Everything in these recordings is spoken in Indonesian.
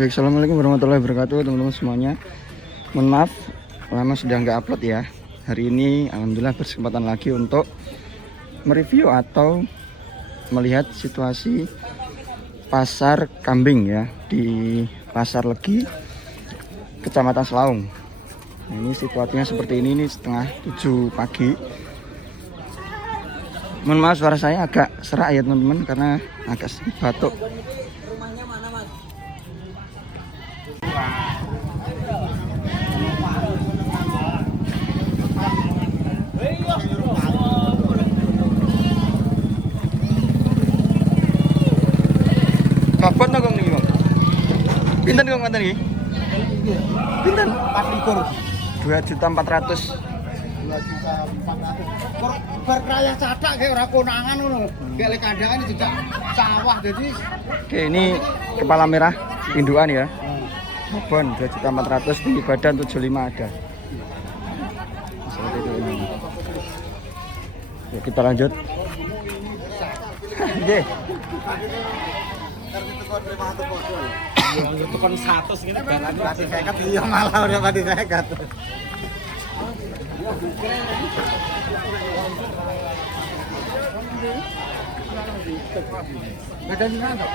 Baik, assalamualaikum warahmatullahi wabarakatuh teman-teman semuanya. Mohon maaf lama sudah nggak upload ya. Hari ini alhamdulillah berkesempatan lagi untuk mereview atau melihat situasi pasar kambing ya di Pasar Legi, Kecamatan Selaung. Nah, ini situasinya seperti ini setengah 7 pagi. Mohon maaf suara saya agak serak ya teman-teman karena agak sedikit batuk. Kapan nggak nih bang? Pinten kong ngaten iki? Pinten? 2.400.000. 2.400.000. Berkraya cadak kayak ora konangan ngono. Kayak kandangane juga sawah jadi. Oke, ini kepala merah indukan ya. Babon 2.400.000, tinggi badan 75 ada. Seperti itu ini. Yuk kita lanjut. Oke. Itu kon 100 ngene barang pati 50 iya malah udah pati 50. Beda di mana?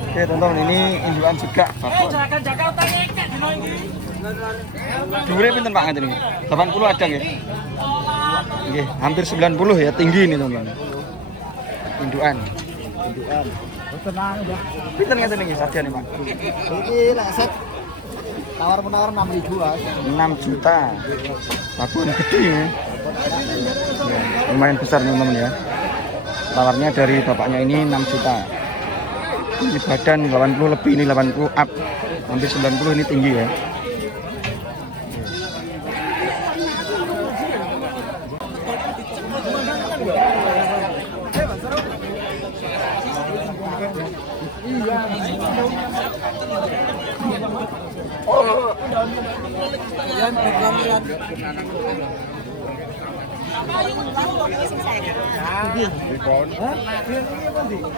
Oke teman-teman, ini indukan juga babon. Dhuwure pinten Pak ngeten iki? 80 ada nggih? Nggih, hampir 90 ya, tinggi ini teman-teman. Indukan. Tenang ya. Pinten ngeten iki sajian Pak? Iki lek set tawar-menawar 6.000 Mas. 6 juta. Babon gede ya. Ya, lumayan besar teman-teman ya. Tawarnya dari bapaknya ini 6 juta. Ini badan 80 lebih, ini 80 up. Hampir 90 ini tinggi ya.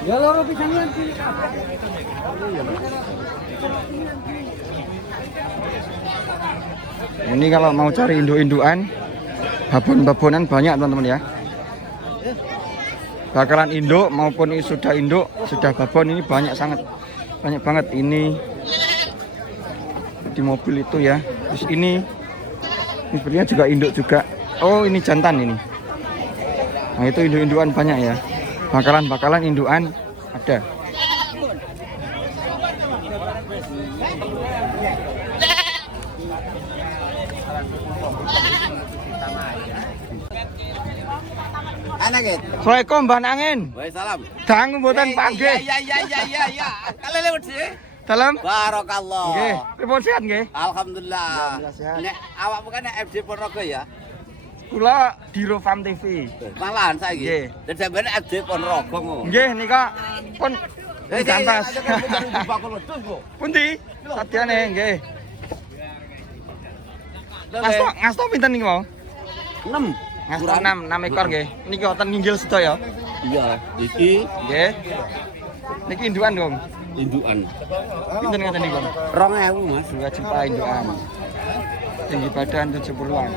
Ya loro pisangan iki. Ini kalau mau cari induk-indukan, babon-babonan banyak teman-teman ya. Bakalan induk maupun ini sudah induk, sudah babon ini banyak sangat. Banyak banget ini di mobil itu ya. Terus ini sepertinya juga induk juga. Oh, ini jantan ini. Nah, itu induk-indukan banyak ya. Bakalan indukan ada. Assalamualaikum Mbak Angin. Waalaikumsalam. Dangu mboten panggih. Ya. Kale lewat sih. Dalam? Barakallah. Nggih, pripun sehat nggih? Alhamdulillah. Alhamdulillah sehat. Nek awakmu kan FD Ponorogo ya. Kula Diro Farm TV. Malahan saiki. Nggih. Dan sampeyan FD Ponorogo ngono. Nggih nika pun kantas. Bakul wedhus kok. Pundi? Sadyane nggih. Ngasto pinten niki mau? 6. Ngasto 6 ekor nggih. Niki wonten nginggil sedaya. Iya, iki Nggih. Niki indukan dong. indukan. Pinten ngaten niku? 2.000 Mas. 2 juta indukan. Tinggi badan 70-an.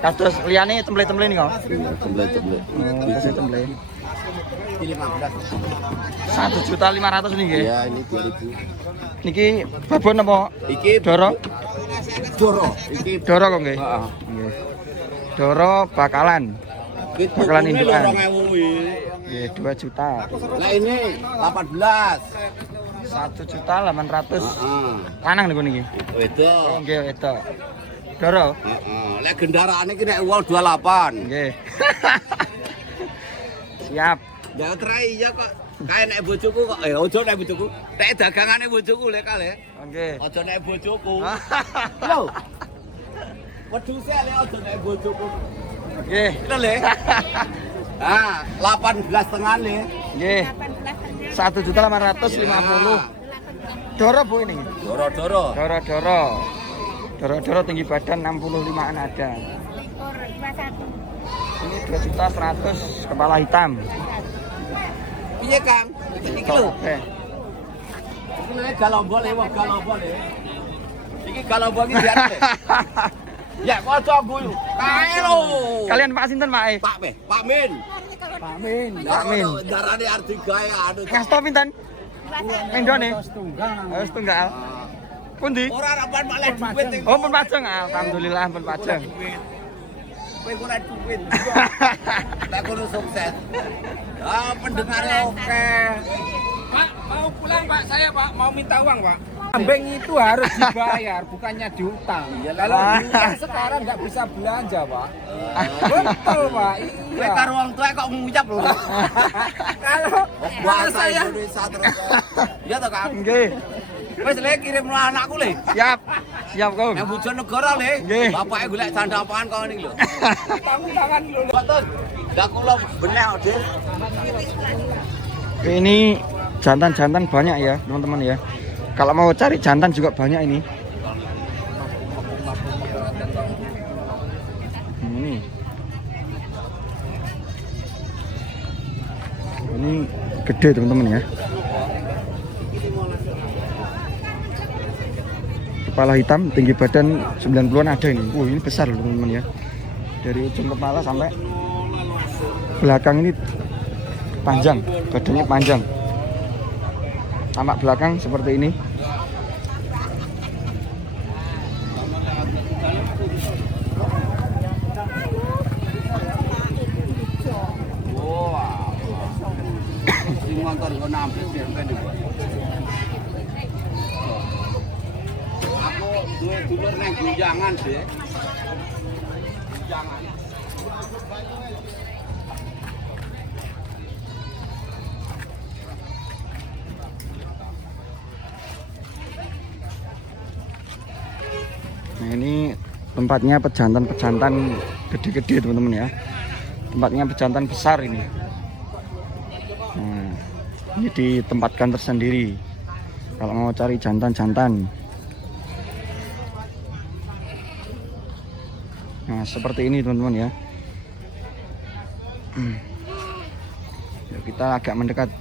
Kados liyane temple-temple niku. Temble-temble. Kasih temple. Ini 15. 1.500.000 nih nggih. Ya, ini 2.000. Niki babon apa? Iki Doro? Doro. Iki Doro kok nggih. heeh. Nggih. Doro bakalan. Bakalan indukan. 2.000 iki. Nggih, 2 juta. Lah ini 18. 1.800.000. Heeh. Lanang niku niki. Wedok. Oh nggih, wedok. Doro. Heeh. Lek gendaraane iki nek wol 28. Nggih. Siap. Ya trai ya kok. Kae nek bojoku kok ojo nek bojoku. Nek dagangane bojoku lek kale. Nggih. Ojo nek bojoku. Lho. Wedhuse lek ojo nek bojoku. Nggih. Lho le. Ah, 18,5 nih. Nggih. 1.850.000. Doro Bu ini. Doro-doro. Doro-doro. Doro-doro tinggi badan 65-an ada. Ini 2.100.000 kepala hitam. Piye, Kang? Iki lho. Iki galombol ya, galombol ya. Iki galombol iki biar. Ya, kocok guyu. Kae lho. Kalian Pak sinten, Pak? Pak Min. Pak Min. Pak Min. Darane arti gawe anu. Ngasto pinten? Mendone. Setunggal. Pundi? Ora rapan malih duit. Oh, pun pajeng. Alhamdulillah pun pajeng. Kowe ora duit. Tak kudu sukses. Ah, pendengar oke. Pak, mau pulang Pak, saya Pak, mau minta uang Pak. Kambing itu harus dibayar, bukannya diutang. Kalau diutang sekarang nggak bisa belanja Pak. Betul Pak, Kowe iya. karo wong tuwa kok ngucap lho. Kalau Bahasa saya Indonesia terus. Iya toh, Kang? Nggih. Wis le kirim anakku le. Siap. Siap, Kang. Yang Bojonegoro le. Nggih. Bapake golek sandapan kau niki lho. tanggung tangan dulu. Betul. Dak kula benek Dik. Ini jantan-jantan banyak ya, teman-teman ya. Kalau mau cari jantan juga banyak ini. Ini. Ini gede teman-teman ya. Kepala hitam, tinggi badan 90-an ada ini. Ini besar loh teman-teman ya. Dari ujung kepala sampai belakang ini panjang, badannya panjang. Tamak belakang seperti ini. Wow. Sing motor go nampil sampe niku. Aku duwe dulur nang Gunjangan, Dik. Gunjangan. Nah ini tempatnya pejantan-pejantan gede-gede teman-teman ya. Tempatnya pejantan besar ini. Nah, ini ditempatkan tersendiri. Kalau mau cari jantan-jantan. Nah seperti ini teman-teman ya. Yuk kita agak mendekat.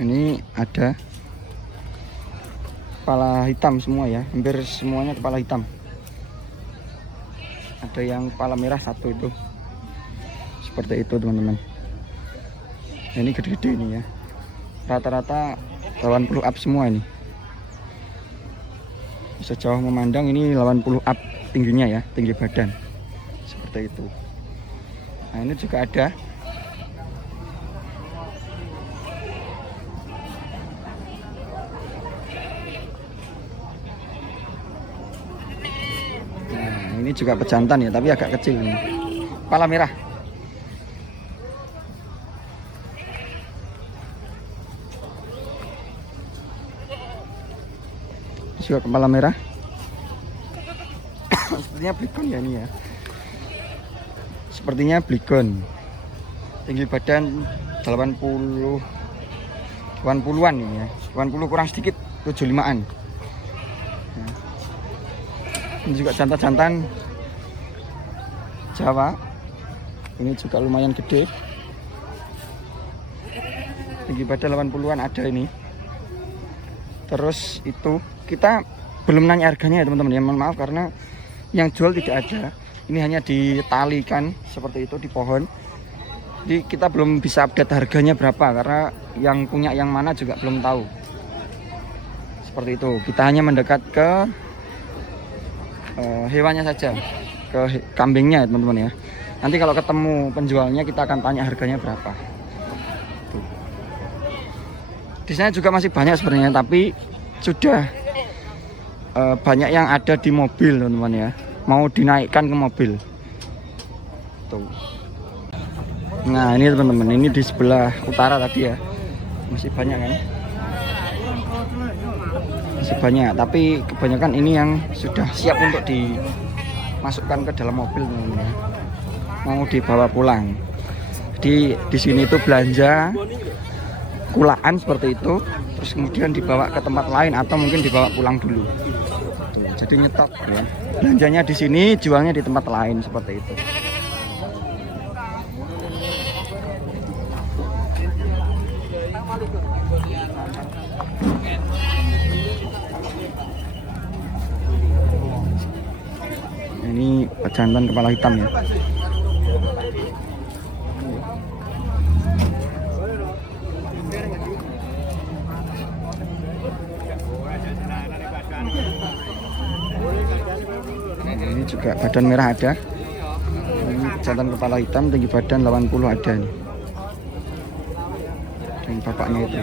Ini ada kepala hitam semua ya, hampir semuanya kepala hitam. Ada yang kepala merah satu itu, seperti itu teman-teman. Ini gede-gede ini ya, rata-rata 80 up semua ini. Sejauh memandang ini 80 up tingginya ya, tinggi badan, seperti itu. Nah ini juga ada. Ini juga pejantan ya, tapi agak kecil ini. Kepala merah. Ini juga kepala merah. Sepertinya bligon ya ini ya. Sepertinya bligon. Tinggi badan 80-an ini ya. 80 kurang sedikit, 75-an. Ini juga jantan-jantan Jawa. Ini juga lumayan gede. Tinggi badan 80-an ada ini. Terus itu kita belum nanya harganya ya teman-teman ya. Mohon maaf karena yang jual tidak ada. Ini hanya ditalikan seperti itu di pohon. Jadi kita belum bisa update harganya berapa karena yang punya yang mana juga belum tahu. Seperti itu. Kita hanya mendekat ke hewannya saja, ke kambingnya teman-teman ya. Nanti kalau ketemu penjualnya kita akan tanya harganya berapa. Tuh. Di sana juga masih banyak sebenarnya, tapi sudah banyak yang ada di mobil teman-teman ya. Mau dinaikkan ke mobil. Tuh. Nah ini teman-teman, ini di sebelah utara tadi ya, masih banyak kan, masih banyak, tapi kebanyakan ini yang sudah siap untuk dimasukkan ke dalam mobil teman-teman ya, mau dibawa pulang. Jadi di sini itu belanja kulaan seperti itu, terus kemudian dibawa ke tempat lain atau mungkin dibawa pulang dulu. Tuh, jadi nyetok ya. Belanjanya di sini, jualnya di tempat lain seperti itu. Ini pejantan kepala hitam ya. Ini juga badan merah ada. Ini jantan kepala hitam, tinggi badan 80 ada nih. Dan bapaknya itu.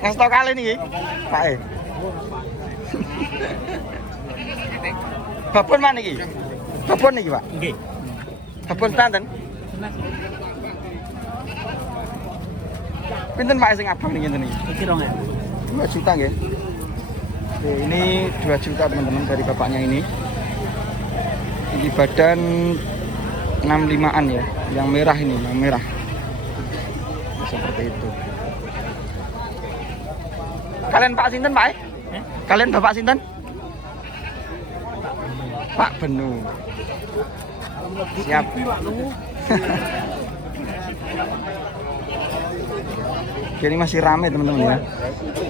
Yang stok kali nih, Pak. Babon mana nih? Babon nih, Pak. Nggih. Babon standar. Pinten Pak sing abang nih ngene iki? Iki 2 juta nggih. Oke, ini 2 juta teman-teman dari bapaknya ini. Ini badan 65-an ya, yang merah ini, yang merah. Seperti itu. Kalian Pak sinten, Pak? Kalian Bapak sinten? Pak Benu. Siap. Oke, ini masih rame teman-teman ya.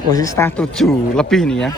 Posisi setengah 7 lebih nih ya.